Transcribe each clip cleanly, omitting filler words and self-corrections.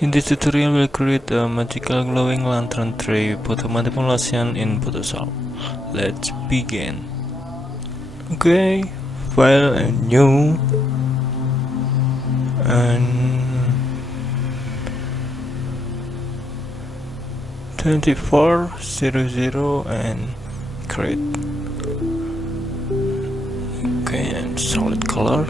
In this tutorial, we'll create a magical glowing lantern tree photo manipulation in Photoshop. Let's begin. Okay, file and new and 2400 and create. Okay, and solid color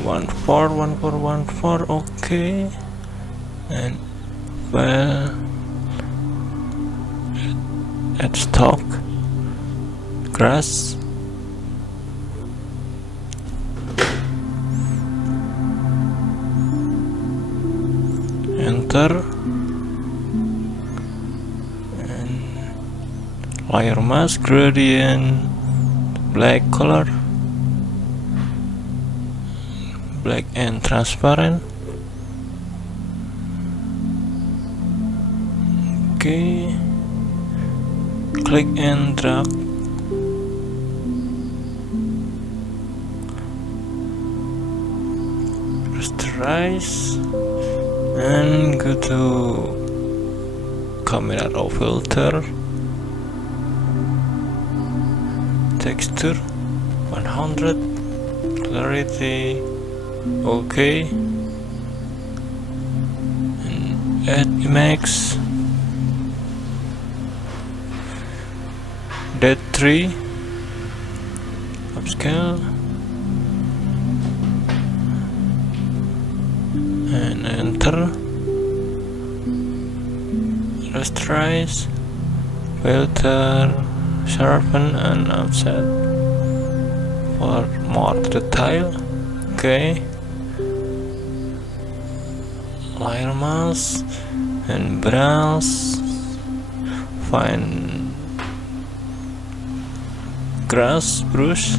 141414. Okay, and file add stock grass. Enter and layer mask gradient black color, black and transparent. Okay, click and drag. Rasterize and go to camera raw filter, texture 100, clarity okay, and add image that 3 upscale and enter. Rasterize, filter, sharpen and offset for more detail. Okay, layer mask and brush, find grass brush.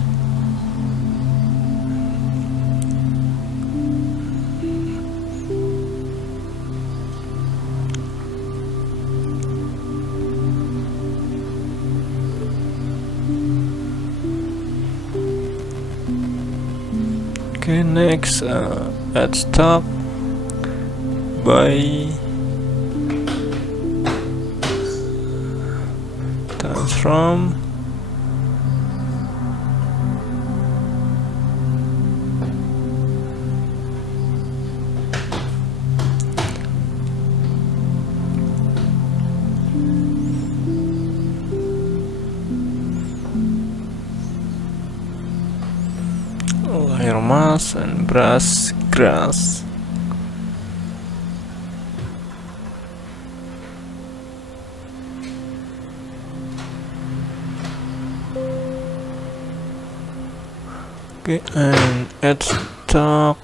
Okay, next add stock by transform layer mask and brush grass. Okay, and add stock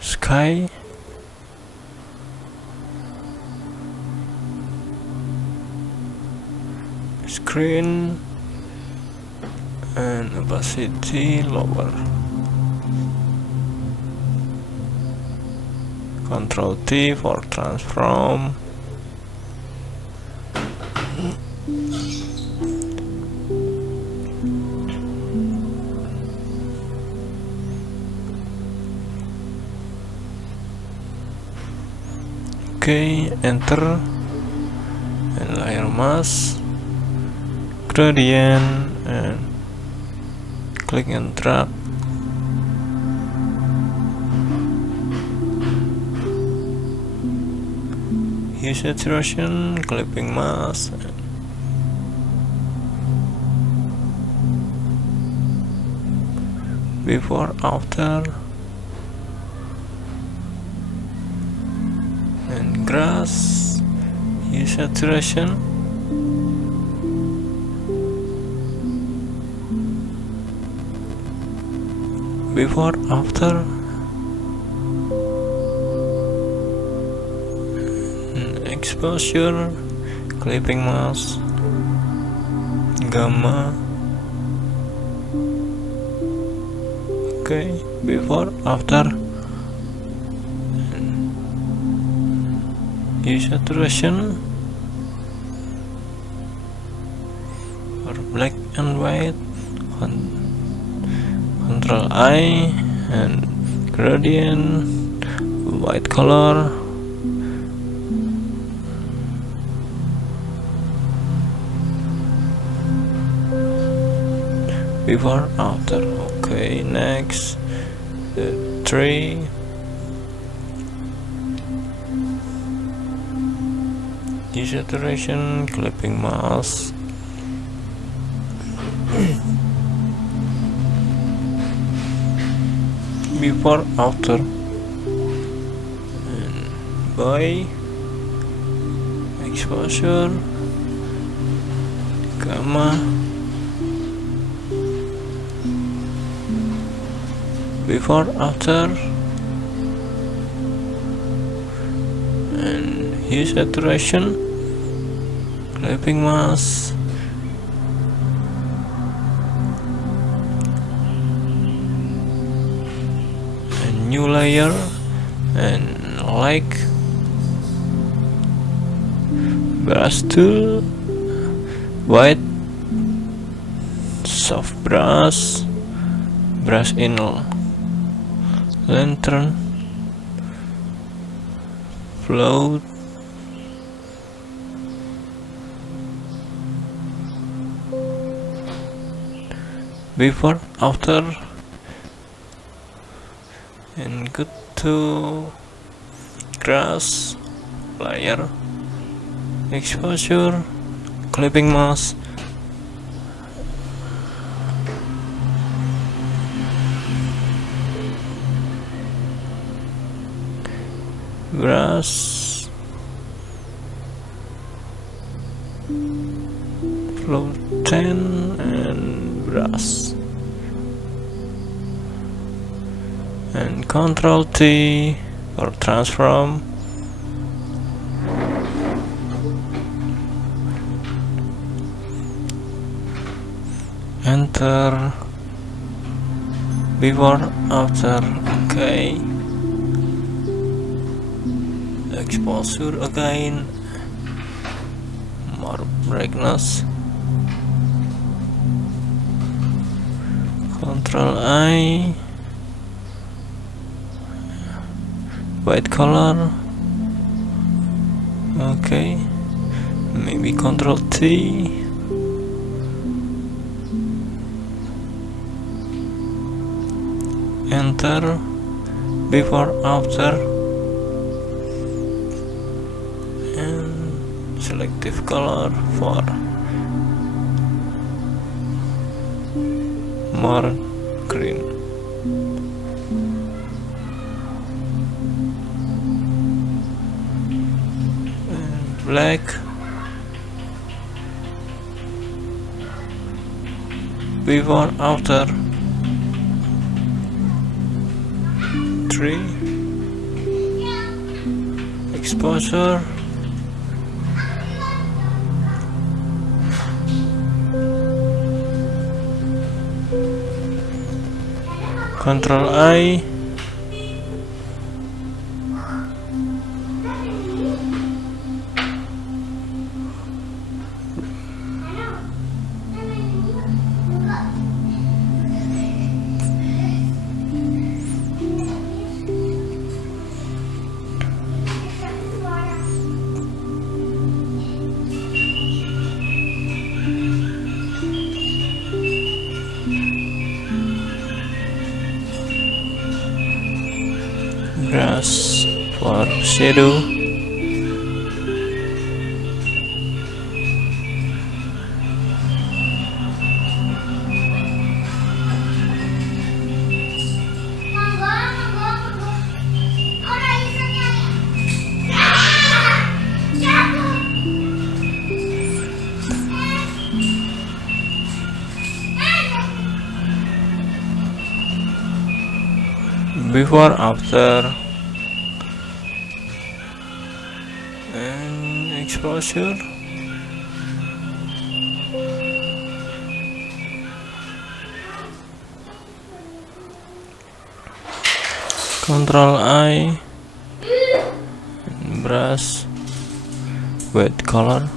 sky. Screen and opacity lower. Control T for transform. Okay, enter and layer mask gradient and click and drag. Hue saturation, clipping mask, before after, and grass hue saturation, before after, and exposure, clipping mask, gamma. Okay, before after, hue saturation for black and white, Control I and gradient white color, before after. Okay, next the tree, desaturation, clipping mask, before after, and by exposure, gamma, before after, and hue saturation, clipping mask, and new layer, and like brush tool, white soft brush, brush in lantern, float, before after, and go to grass layer, exposure, clipping mask, brush, flow 10, and brush, and Control T for transform, enter, before after. Okay, exposure again, more brightness, Control I, white color. Okay, maybe Control T, enter, before after, and selective color for more green, and black, before after, 3, exposure, Control I, brush for shadow, before after, and exposure, Control I, and brush, white color,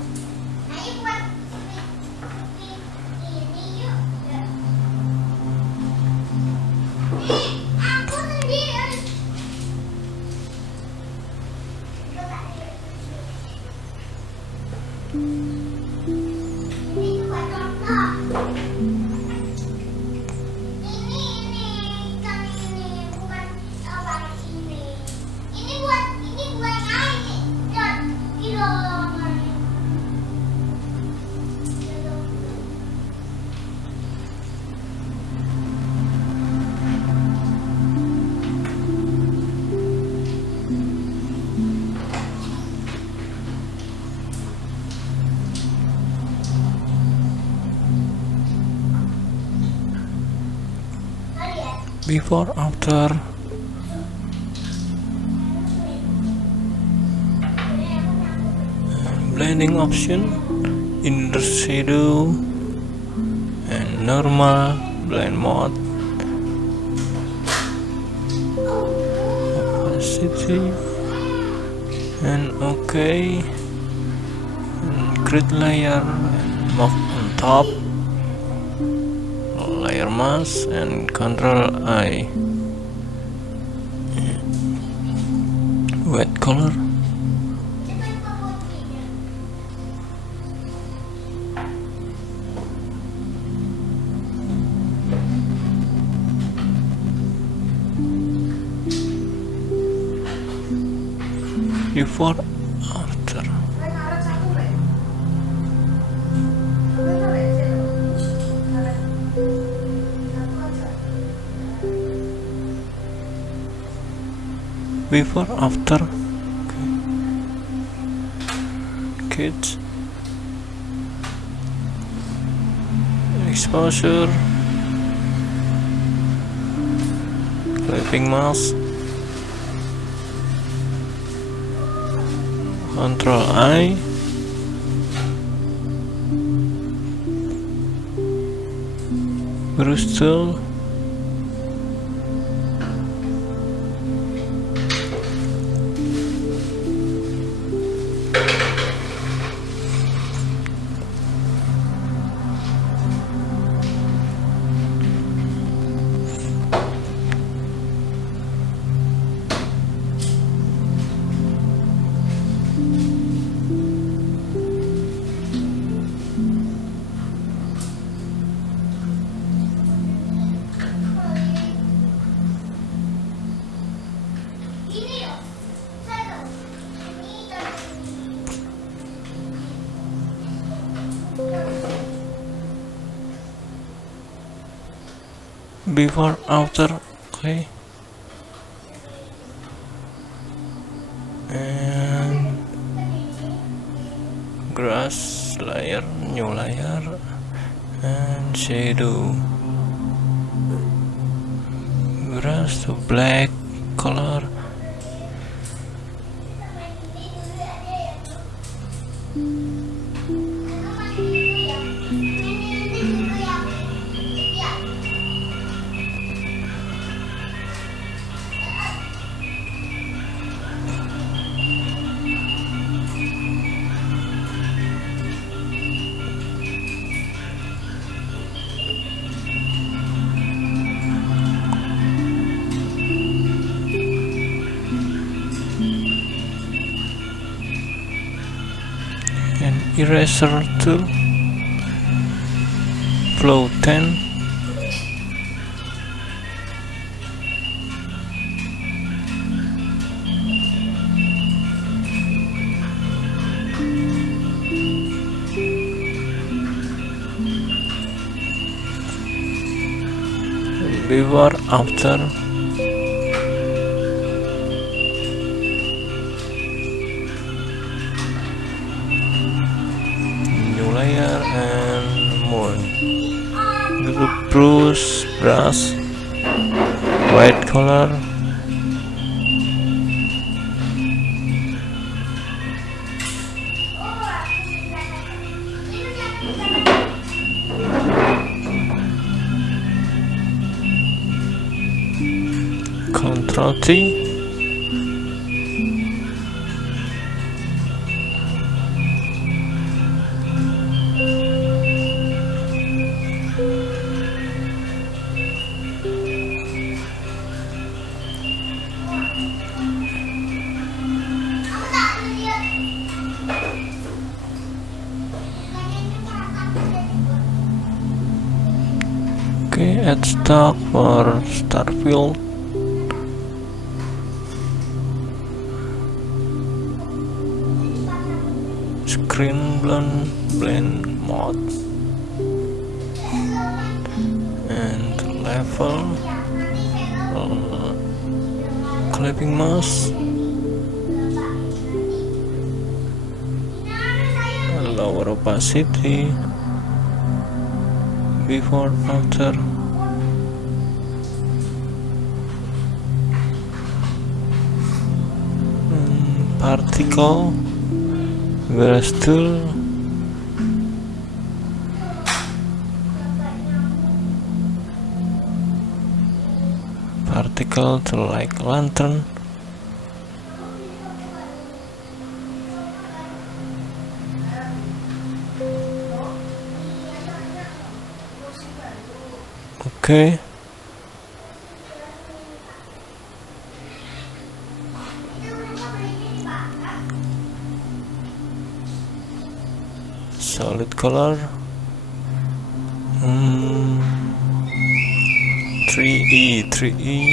before after, blending option, inner shadow and normal blend mode, opacity and okay, and create layer and move on top, layer mask and control I, white color, before after, before after, kids, exposure, clipping mask, control I, brush tool, before after, okay, and grass layer, new layer and shadow, grass to black color, and eraser tool, flow 10, before after, new layer and more, brush white color, Control T, okay, add stock for start field, screen blend mode and level, clipping mask, lower opacity, before after, particle, brush tool, particle to like lantern, okay. Solid color, 3E,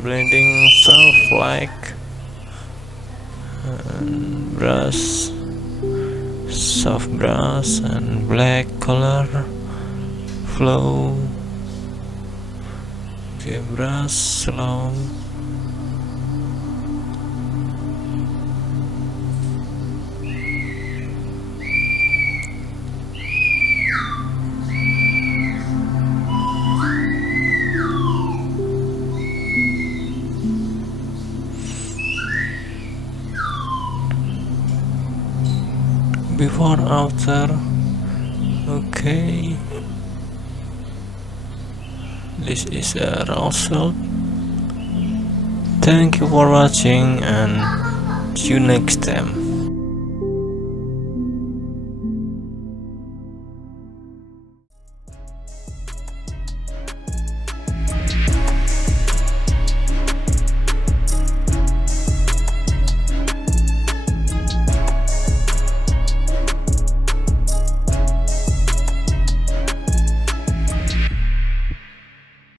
blending soft like, and brush, soft brush and black color, flow, okay, brush slow. Before after, okay, this is a result. Thank you for watching and see you next time.